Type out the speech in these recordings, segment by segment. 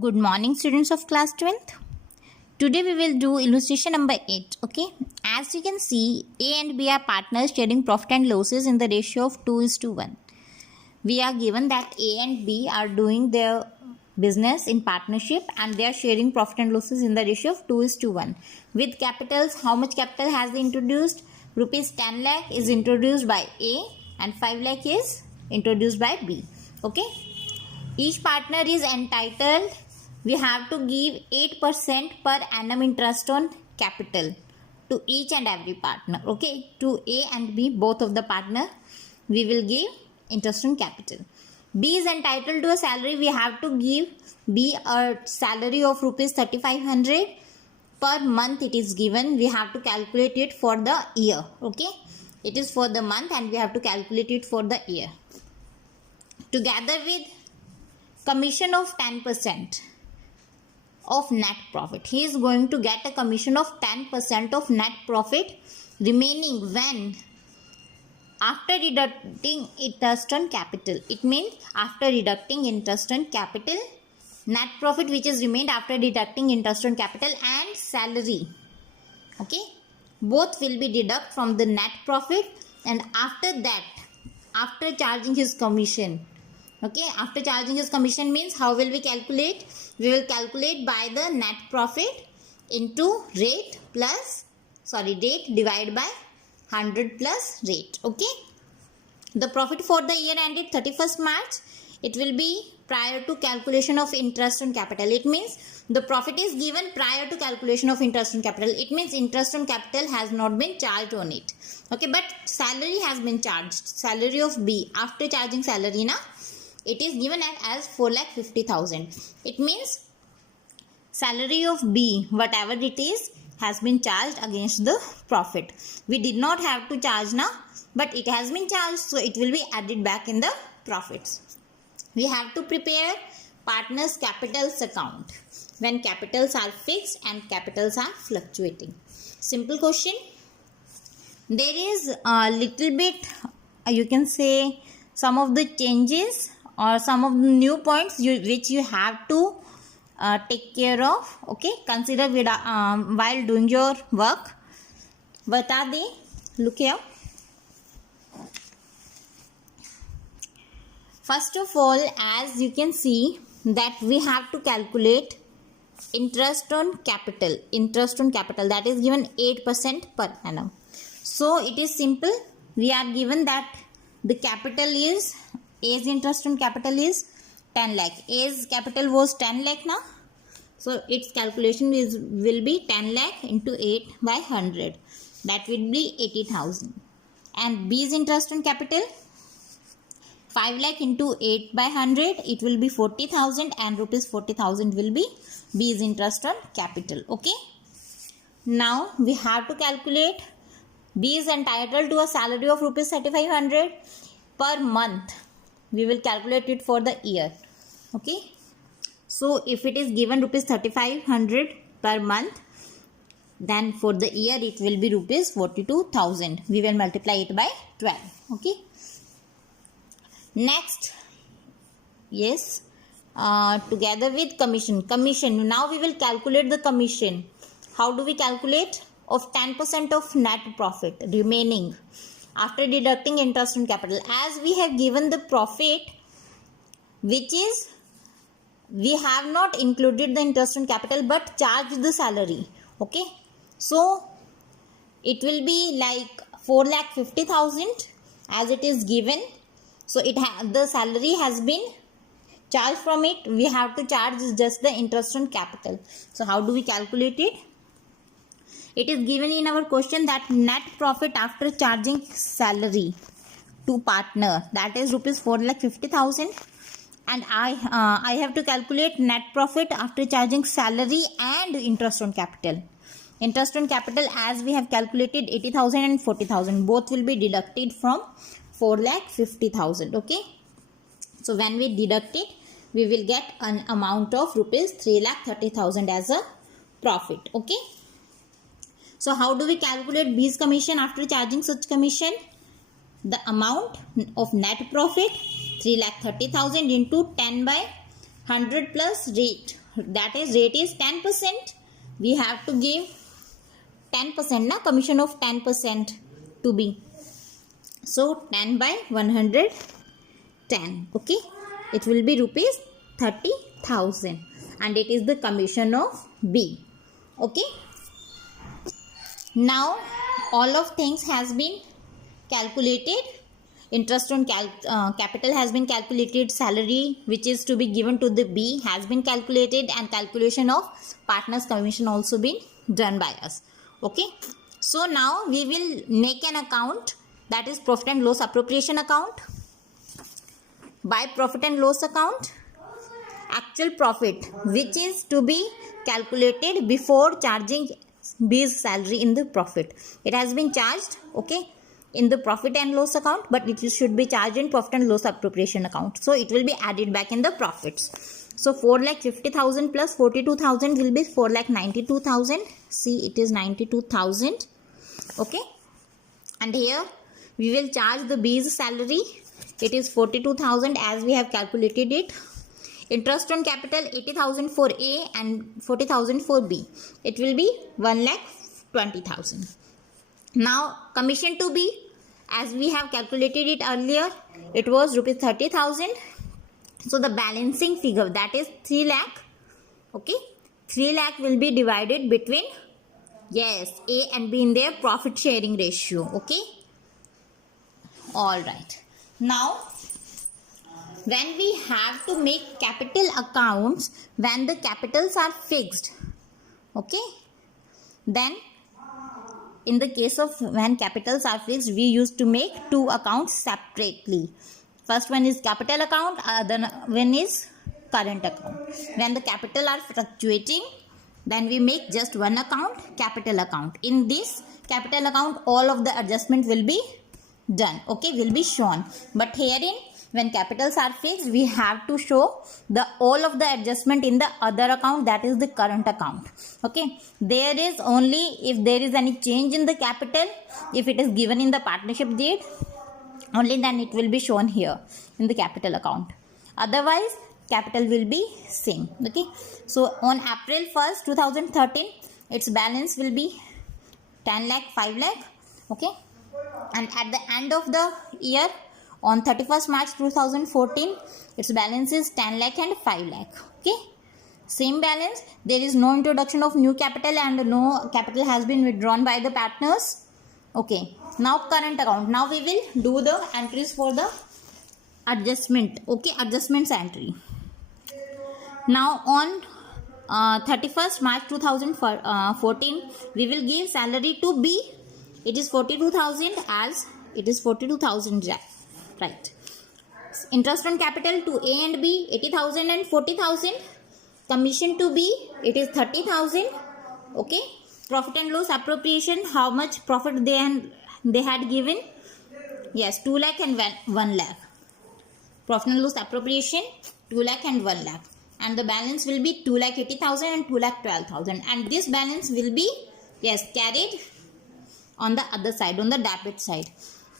Good morning, students of class 12th. Today we will do illustration number 8. Okay, as you can see, A and B are partners sharing profit and losses in the ratio of 2:1. We are given that A and B are doing their business in partnership and they are sharing profit and losses in the ratio of 2:1. With capitals, how much capital has been introduced? Rupees 10 lakh is introduced by A and 5 lakh is introduced by B. Okay, each partner is entitled, we have to give 8% per annum interest on capital to each and every partner. Okay, to A and B, both of the partner, we will give interest on capital. B is entitled to a salary, we have to give B a salary of rupees 3500 per month. It is given, we have to calculate it for the year. Okay, it is for the month and we have to calculate it for the year. Together with commission of 10% of net profit, he is going to get a commission of 10% of net profit remaining when after deducting interest on capital. It means after deducting interest on capital, net profit which is remained after deducting interest on capital and salary, okay, both will be deducted from the net profit. And after that, after charging his commission, okay, after charging his commission means how will we calculate? We will calculate by the net profit into rate divided by 100 plus rate. Okay, the profit for the year ended 31st March, it will be prior to calculation of interest on capital. It means the profit is given prior to calculation of interest on capital. It means interest on capital has not been charged on it. Okay, but salary has been charged, salary of B. After charging salary now, it is given as 4,50,000. It means salary of B, whatever it is, has been charged against the profit. We did not have to charge now, but it has been charged, so it will be added back in the profits. We have to prepare partners' capitals account when capitals are fixed and capitals are fluctuating. Simple question. There is a little bit, you can say, some of the changes or some of the new points which you have to take care of. Okay, consider while doing your work. What are they? Look here. First of all, as you can see that we have to calculate interest on capital. Interest on capital, that is given 8% per annum. So it is simple. We are given that the capital is, A's interest on capital is 10 lakh. A's capital was 10 lakh now. So its calculation will be 10 lakh into 8 by 100. That will be 80,000. And B's interest on capital, 5 lakh into 8 by 100. It will be 40,000 and rupees 40,000 will be B's interest on capital. Okay. Now we have to calculate. B is entitled to a salary of rupees 3,500 per month. We will calculate it for the year. Okay, so if it is given rupees 3,500 per month, then for the year it will be rupees 42,000. We will multiply it by 12. Okay, next, yes, together with commission. Now we will calculate the commission. How do we calculate? Of 10% of net profit remaining after deducting interest on capital. As we have given the profit, which is, we have not included the interest on capital but charged the salary. Okay, so it will be like 4,50,000 as it is given. So the salary has been charged from it. We have to charge just the interest on capital. So how do we calculate it? It is given in our question that net profit after charging salary to partner, that is rupees 4,50,000, and I have to calculate net profit after charging salary and interest on capital. Interest on capital, as we have calculated, 80,000 and 40,000, both will be deducted from 4,50,000. Okay, so when we deduct it, we will get an amount of rupees 3,30,000 as a profit. Okay. So how do we calculate B's commission after charging such commission? The amount of net profit 3,30,000 into 10 by 100 plus rate. that is rate is 10%, we have to give 10% na, commission of 10% to B. So 10 by 110, okay, it will be rupees 30,000 and it is the commission of B. Okay, now all of things has been calculated. Interest on capital has been calculated, salary which is to be given to the B has been calculated, and calculation of partners commission also been done by us. Okay, so now we will make an account, that is profit and loss appropriation account. By profit and loss account, actual profit which is to be calculated before charging B's salary in the profit, it has been charged, okay, in the profit and loss account, but it should be charged in profit and loss appropriation account, so it will be added back in the profits. So 4,50,000 plus 42,000 will be 4,92,000. See, it is 92,000. Okay, and here we will charge the B's salary, it is 42,000 as we have calculated it. Interest on capital 80,000 for A and 40,000 for B, it will be 1,20,000. Now commission to B, as we have calculated it earlier, it was rupees 30,000. So the balancing figure, that is 3 lakh. Okay, 3 lakh will be divided between, yes, A and B in their profit sharing ratio. Okay, all right. Now when we have to make capital accounts, when the capitals are fixed, okay, then in the case of when capitals are fixed, we used to make two accounts separately. First one is capital account, other one is current account. When the capital are fluctuating, then we make just one account, capital account. In this capital account, all of the adjustment will be done, okay, will be shown. But herein, when capitals are fixed, we have to show the all of the adjustment in the other account, that is the current account. Okay, there is only if there is any change in the capital, if it is given in the partnership deed, only then it will be shown here in the capital account. Otherwise capital will be same. Okay, so on April 1st 2013, its balance will be 10 lakh 5 lakh. Okay, and at the end of the year, on 31st March 2014, its balance is 10 lakh and 5 lakh. Okay, same balance, there is no introduction of new capital and no capital has been withdrawn by the partners. Okay, now current account. Now we will do the entries for the adjustment. Okay, adjustments entry. Now on 31st March 2014, we will give salary to B. It is 42,000 as it is 42,000, right. Interest on capital to A and B 80,000 and 40,000. Commission to B, it is 30,000. Okay, profit and loss appropriation, how much profit they had given, yes, 2 lakh and 1 lakh. Profit and loss appropriation 2 lakh and 1 lakh, and the balance will be 2,80,000 and 2,12,000, and this balance will be, yes, carried on the other side, on the debit side.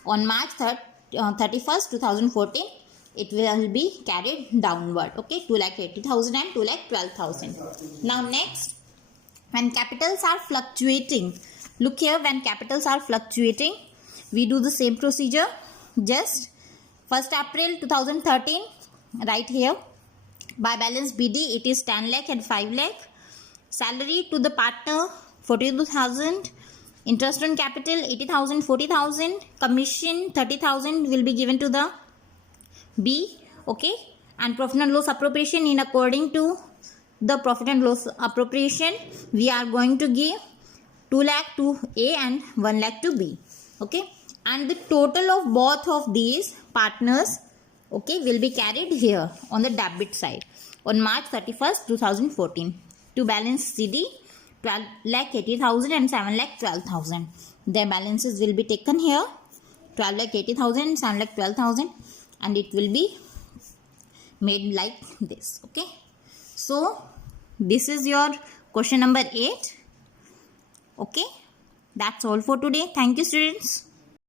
On March 31st 2014, it will be carried downward. Okay, 2,80,000 and 2,12,000. Now next, when capitals are fluctuating, look here, when capitals are fluctuating, we do the same procedure. Just 1st April 2013, right here, by balance BD, it is 10 lakh and 5 lakh. Salary to the partner 42,000. Interest on capital 80,000, 40,000. Commission 30,000 will be given to the B. Okay, and profit and loss appropriation, in according to the profit and loss appropriation, we are going to give 2 lakh to A and 1 lakh to B. Okay, and the total of both of these partners, okay, will be carried here on the debit side on March 31st 2014 to balance CD 12,80,000 and 7,12,000. Their balances will be taken here, 12,80,000 and 7,12,000, and it will be made like this. Okay, so this is your question number 8. Okay, that's all for today. Thank you, students.